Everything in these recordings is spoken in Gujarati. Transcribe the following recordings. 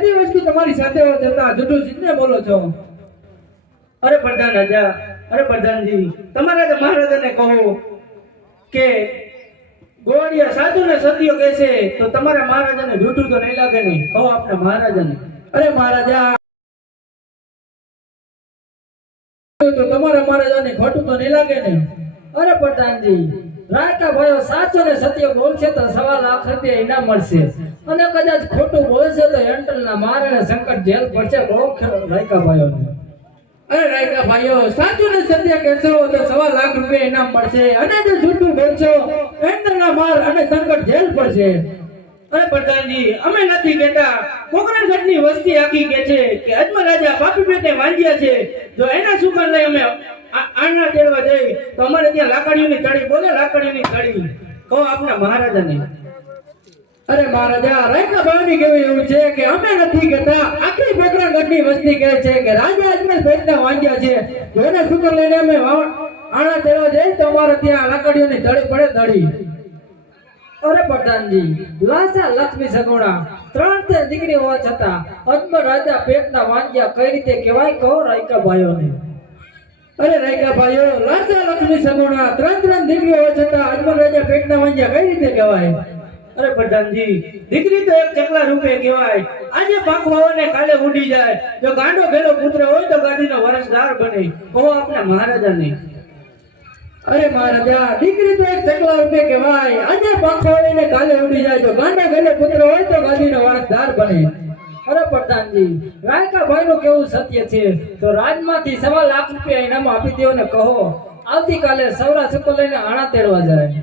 ભાઈઓ વસ્તુ તમારી સાથે છતાં જીતને બોલો છો. અરે પ્રધાન રાજા, અરે પ્રધાનજી, તમારા મહારાજાને કહો કે ગોળિયા સાચું ને સત્ય કહે છે, તો તમારા મહારાજાને જૂઠું તો નહીં લાગે નહીં કહો આપણા મહારાજાને. અરે મહારાજા, તો તમારા મહારાજાને ખોટું તો નહીં લાગે ને? અરે પ્રધાનજી, રાયકા ભાઈઓ સાચો ને સત્ય બોલશે તો સવા લાખ રૂપિયા ઇનામ મળશે. અને કદાચ ખોટું બોલશે તો એન્ટલના મારણે સંકટ જેલ પડશે રાયકા ભાઈઓ અરે રાયકા ભાઈઓ, સાચું ને સત્ય કહેશો તો સવા લાખ રૂપિયા ઇનામ પડશે અને જો જૂઠું બોલશો એન્ટરના માર અને સંકટ જેલ પડશે. અરે પ્રધાનજી, અમે નથી કહેતા. કોકરણગઢની વસ્તી આખી કે છે કે અજમલ રાજા બાપી પેટે વાંજ્યા છે. જો એના સુગર લઈ અમે આના તેડવા જઈ, તો અમારે ત્યાં લાકડીઓની તળી બોલે લાકડીઓની તળી કહો આપણા મહારાજાને. અરે મહારાજા રાયકા ભાઈની કેવું એવું છે કે અમે નથી કહેતા. આખી બકરાગઢની વસ્તી કહે છે કે રાજા અજમેર પેટના વાંગ્યા છે. જો એને શુકર લઈને અમે આણા તેડવા જઈએ તો અમારે ત્યાં લાકડીઓની ધડી પડે ધડી. અરે પ્રધાનજી, લાસા લક્ષ્મી સગુણા, ત્રણ તે દીકરી હોવા છતાં અજમલ રાજા પેટના વાંગ્યા કઈ રીતે કહેવાય કહો રાયકા ભાઈઓને અરે રાયકા ભાઈઓ લાસા લક્ષ્મી સગુણા, ત્રણ ત્રણ દીકરી હોવા છતાં અજમલ રાજા પેટના વાંગ્યા કઈ રીતે કહેવાય? અરે પ્રધાનજી, દીકરી તો એક ચકલા રૂપે કહેવાય. આજે પાંખ વાવને કાલે ઉડી જાય. જો ગાંડો ભેલો પુત્ર હોય તો ગાડીનો વારસદાર બને. કહો આપણે મહારાજા નહીં અરે મહારાજા, દીકરી તો એક ચકલા રૂપે કહેવાય. આજે પાંખો વળીને કાલે ઉડી જાય. તો ગાંડા ગલે પુત્ર હોય તો ગાદીનો વારસદાર બને. અરે પ્રધાનજી, રાયકા ભાઈનું કેવું સત્ય છે? તો રાજમાંથી સવા લાખ રૂપિયા ઇનામ આપી દો ને કહો. આવતીકાલે સૌરા સુકો લઈને આણા તેડવા જાય.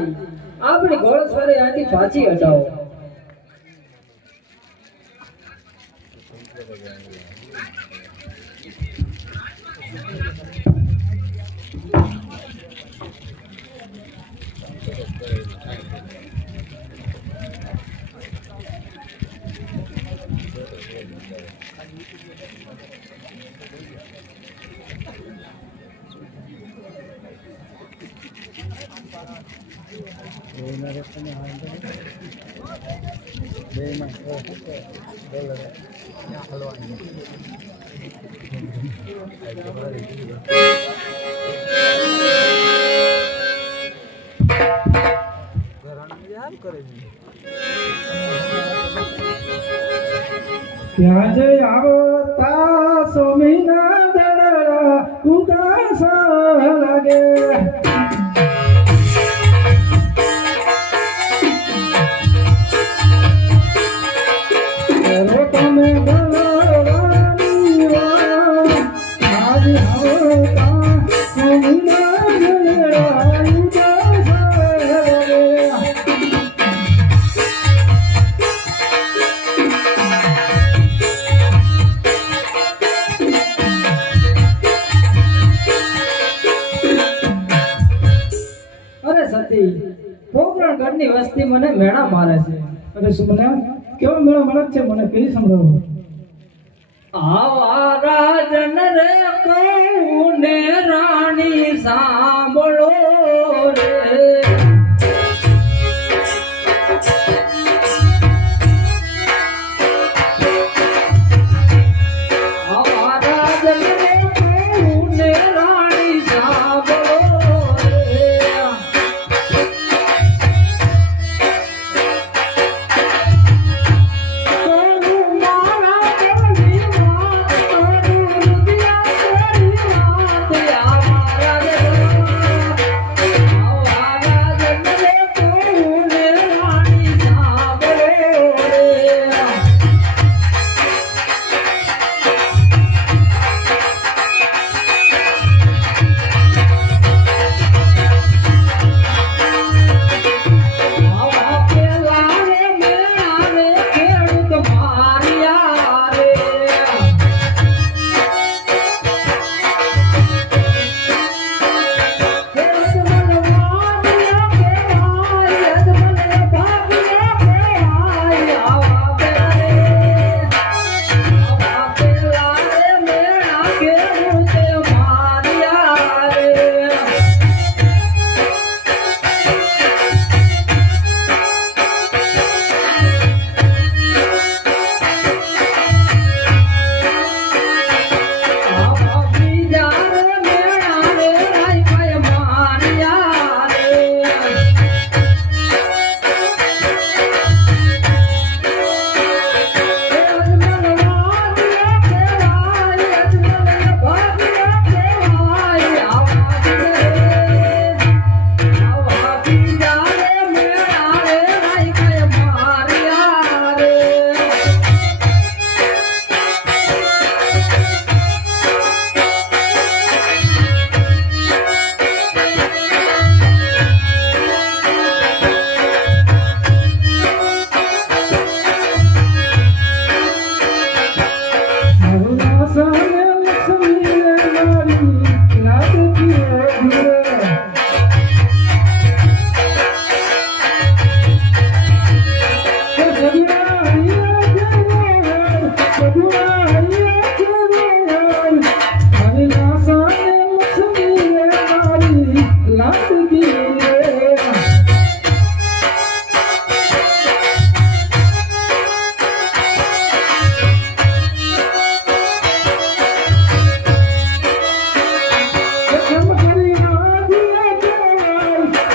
પ્રધાનજી આપણે ઘોડસવારી આથી પાછી હટાવો. ત્યાં જઈ આવો તા સોમીના દડા ઉદાસ લાગે. મને મેણા મારે છે. અરે સુમના કેવો મેળો મળે છે? મને કઈ સંભળાવો? આવા રાજન રે કહું ને રાણી સાંભળો રે.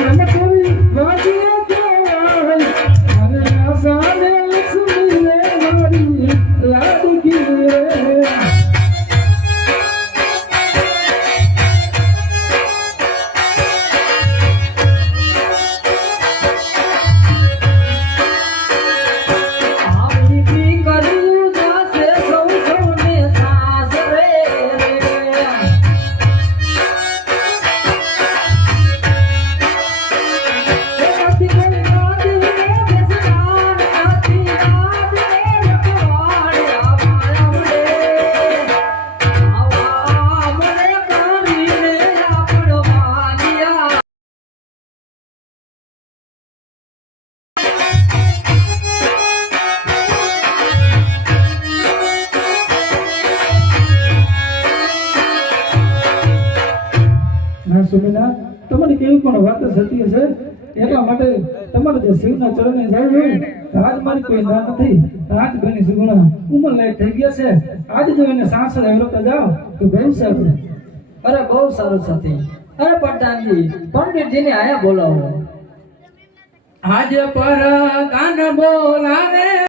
dónde puedo તમારી કેવી પણ વાત સતી છે એટલા માટે તમારે જે શિવના ચરણે જવું તો આજ મારી કોઈ ના નથી. આજ બની સુગુણા ઉમર લાયક થઈ ગયા છે આજ જો એને સાસરે લોકો જાઓ તો બહુ સારું અરે બહુ સારું સાથી અરે પઠાણજી પંડિતજીને આયા બોલાવો. આજ પર કાન બોલાવે.